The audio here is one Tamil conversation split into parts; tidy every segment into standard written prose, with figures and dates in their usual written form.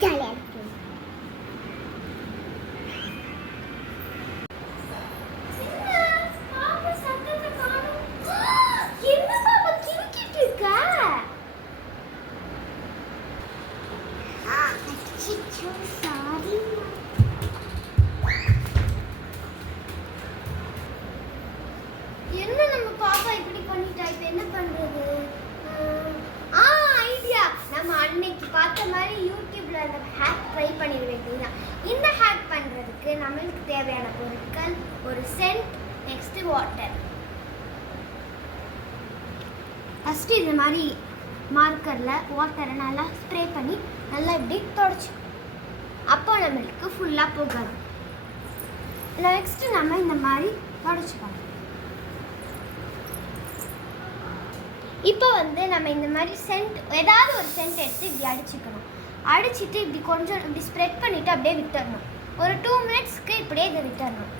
ஜாலியாக இருக்கு. என்ன நம்ம பாப்பா இப்படி பண்ணிட்டா, இப்ப என்ன பண்றது? ஐடியா, நம்ம அன்னைக்கு பார்த்த மாதிரி யூடியூப்ல அந்த ஹேக் ட்ரை பண்ணிட வேண்டியதுதான். இந்த ஹேக் பண்றதுக்கு நம்மளுக்கு தேவையான பொருட்கள் ஒரு சென்ட், நெக்ஸ்ட் வாட்டர். ஃபர்ஸ்ட் இந்த மாதிரி மார்க்கர்ல வாட்டரை நல்லா ஸ்ப்ரே பண்ணி நல்லா இப்படி தொடச்சு, அப்போ நம்மளுக்கு ஃபுல்லா போகாது. நெக்ஸ்ட் நம்ம இந்த மாதிரி தொடச்சுக்கலாம். இப்போ வந்து நம்ம இந்த மாதிரி சென்ட், ஏதாவது ஒரு சென்ட் எடுத்து இப்படி அடிச்சுக்கணும். அடிச்சுட்டு இப்படி கொஞ்சம் இப்படி ஸ்ப்ரெட் பண்ணிவிட்டு அப்படியே விட்டுறணும். ஒரு 2 மினிட்ஸ்க்கு இப்படியே இதை விட்டுறணும்.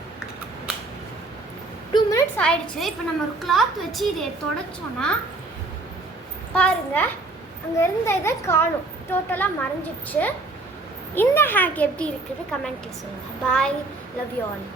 2 மினிட்ஸ் ஆயிடுச்சு. இப்போ நம்ம ஒரு கிளாத் வச்சு இதை தொடச்சோன்னா பாருங்கள், அங்கே இருந்த இதை காணும், டோட்டலாக மறைஞ்சிடுச்சு. இந்த ஹேக் எப்படி இருக்குது கமெண்ட்டில் சொல்லுங்கள். பாய், லவ் யூ ஆல்.